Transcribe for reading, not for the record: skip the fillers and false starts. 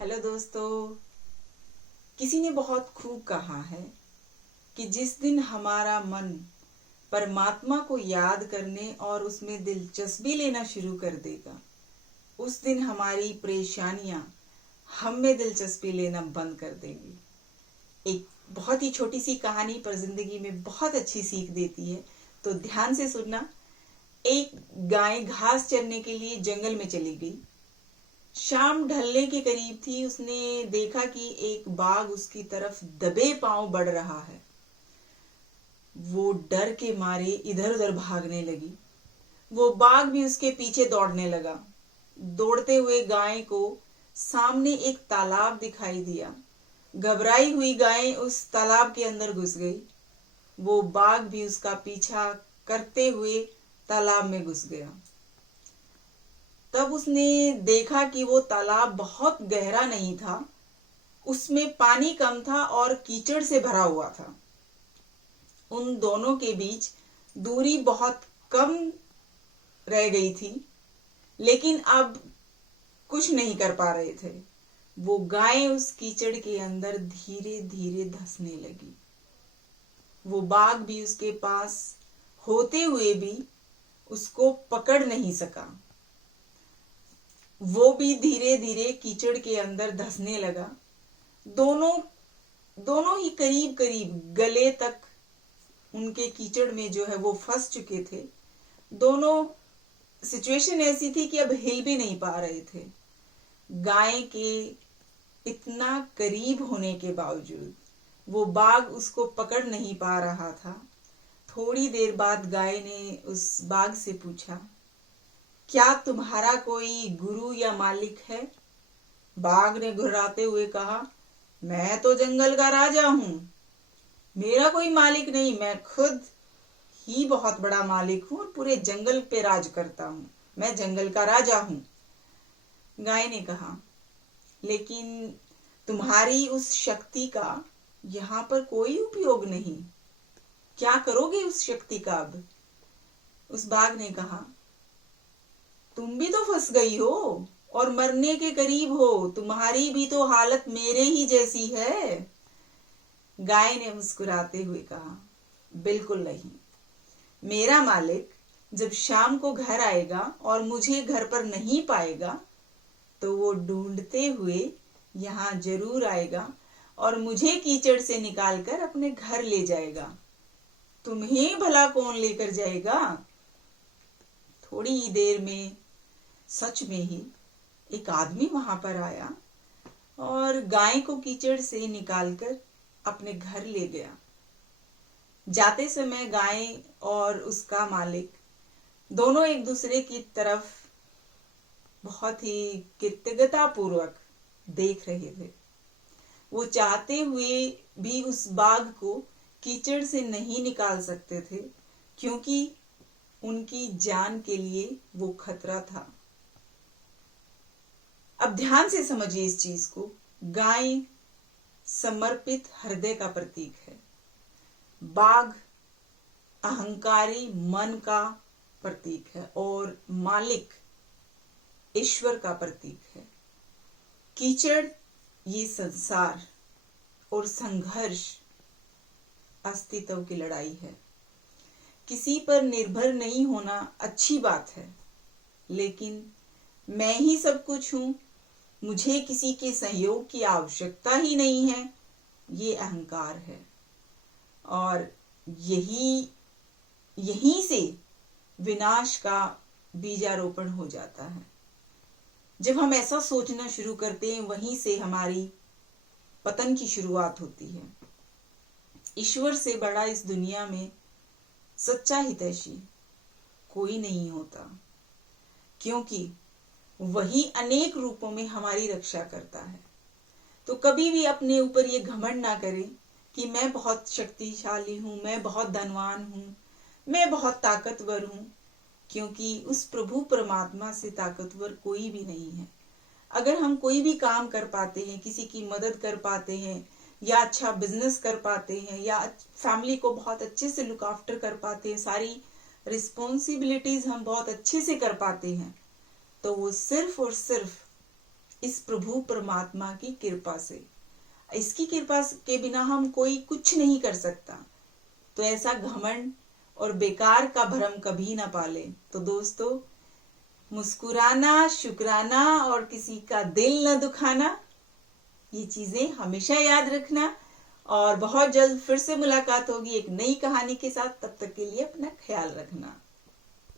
Hello दोस्तों। किसी ने बहुत खूब कहा है कि जिस दिन हमारा मन परमात्मा को याद करने और उसमें दिलचस्पी लेना शुरू कर देगा, उस दिन हमारी परेशानियां हम में दिलचस्पी लेना बंद कर देंगी। एक बहुत ही छोटी सी कहानी पर जिंदगी में बहुत अच्छी सीख देती है, तो ध्यान से सुनना। एक गाय घास चरने के लिए जंगल में चली गई। शाम ढलने के करीब थी। उसने देखा कि एक बाघ उसकी तरफ दबे पांव बढ़ रहा है। वो डर के मारे इधर उधर भागने लगी। वो बाघ भी उसके पीछे दौड़ने लगा। दौड़ते हुए गाय को सामने एक तालाब दिखाई दिया। घबराई हुई गाय उस तालाब के अंदर घुस गई। वो बाघ भी उसका पीछा करते हुए तालाब में घुस गया। तब उसने देखा कि वो तालाब बहुत गहरा नहीं था, उसमें पानी कम था और कीचड़ से भरा हुआ था। उन दोनों के बीच दूरी बहुत कम रह गई थी, लेकिन अब कुछ नहीं कर पा रहे थे। वो गाय उस कीचड़ के अंदर धीरे धीरे धंसने लगी। वो बाघ भी उसके पास होते हुए भी उसको पकड़ नहीं सका। वो भी धीरे धीरे कीचड़ के अंदर धंसने लगा। दोनों ही करीब करीब गले तक उनके कीचड़ में जो है वो फंस चुके थे। दोनों सिचुएशन ऐसी थी कि अब हिल भी नहीं पा रहे थे। गाय के इतना करीब होने के बावजूद वो बाघ उसको पकड़ नहीं पा रहा था। थोड़ी देर बाद गाय ने उस बाघ से पूछा, क्या तुम्हारा कोई गुरु या मालिक है? बाघ ने घुर्राते हुए कहा, मैं तो जंगल का राजा हूं। मेरा कोई मालिक नहीं, मैं खुद ही बहुत बड़ा मालिक हूं और पूरे जंगल पे राज करता हूं। मैं जंगल का राजा हूं। गाय ने कहा, लेकिन तुम्हारी उस शक्ति का यहाँ पर कोई उपयोग नहीं। क्या करोगे उस शक्ति का अब? उस बाघ ने कहा, तुम भी तो फंस गई हो और मरने के करीब हो। तुम्हारी भी तो हालत मेरे ही जैसी है। गाय ने मुस्कुराते हुए कहा, बिल्कुल नहीं। मेरा मालिक जब शाम को घर आएगा और मुझे घर पर नहीं पाएगा, तो वो ढूंढते हुए यहाँ जरूर आएगा और मुझे कीचड़ से निकालकर अपने घर ले जाएगा। तुम्हें भला कौन लेकर जाएगा? थोड़ी ही देर में सच में ही एक आदमी वहां पर आया और गाय को कीचड़ से निकालकर अपने घर ले गया। जाते समय गाय और उसका मालिक दोनों एक दूसरे की तरफ बहुत ही कृतज्ञता पूर्वक देख रहे थे। वो चाहते हुए भी उस बाघ को कीचड़ से नहीं निकाल सकते थे, क्योंकि उनकी जान के लिए वो खतरा था। अब ध्यान से समझिए इस चीज को। गाय समर्पित हृदय का प्रतीक है। बाघ अहंकारी मन का प्रतीक है और मालिक ईश्वर का प्रतीक है। कीचड़ ये संसार और संघर्ष अस्तित्व की लड़ाई है। किसी पर निर्भर नहीं होना अच्छी बात है, लेकिन मैं ही सब कुछ हूं, मुझे किसी के सहयोग की आवश्यकता ही नहीं है, ये अहंकार है। और यहीं से विनाश का बीजारोपण हो जाता है। जब हम ऐसा सोचना शुरू करते हैं, वहीं से हमारी पतन की शुरुआत होती है। ईश्वर से बड़ा इस दुनिया में सच्चा हितैषी कोई नहीं होता, क्योंकि वही अनेक रूपों में हमारी रक्षा करता है। तो कभी भी अपने ऊपर ये घमंड ना करें कि मैं बहुत शक्तिशाली हूं, मैं बहुत धनवान हूं, मैं बहुत ताकतवर हूं, क्योंकि उस प्रभु परमात्मा से ताकतवर कोई भी नहीं है। अगर हम कोई भी काम कर पाते हैं, किसी की मदद कर पाते हैं, या अच्छा बिजनेस कर पाते हैं, या फैमिली को बहुत अच्छे से लुक आफ्टर कर पाते हैं, सारी रिस्पॉन्सिबिलिटीज हम बहुत अच्छे से कर पाते हैं, तो वो सिर्फ और सिर्फ इस प्रभु परमात्मा की कृपा से। इसकी कृपा के बिना हम कोई कुछ नहीं कर सकता। तो ऐसा घमंड और बेकार का भ्रम कभी ना पाले। तो दोस्तों, मुस्कुराना, शुक्राना और किसी का दिल न दुखाना, ये चीजें हमेशा याद रखना। और बहुत जल्द फिर से मुलाकात होगी एक नई कहानी के साथ। तब तक के लिए अपना ख्याल रखना।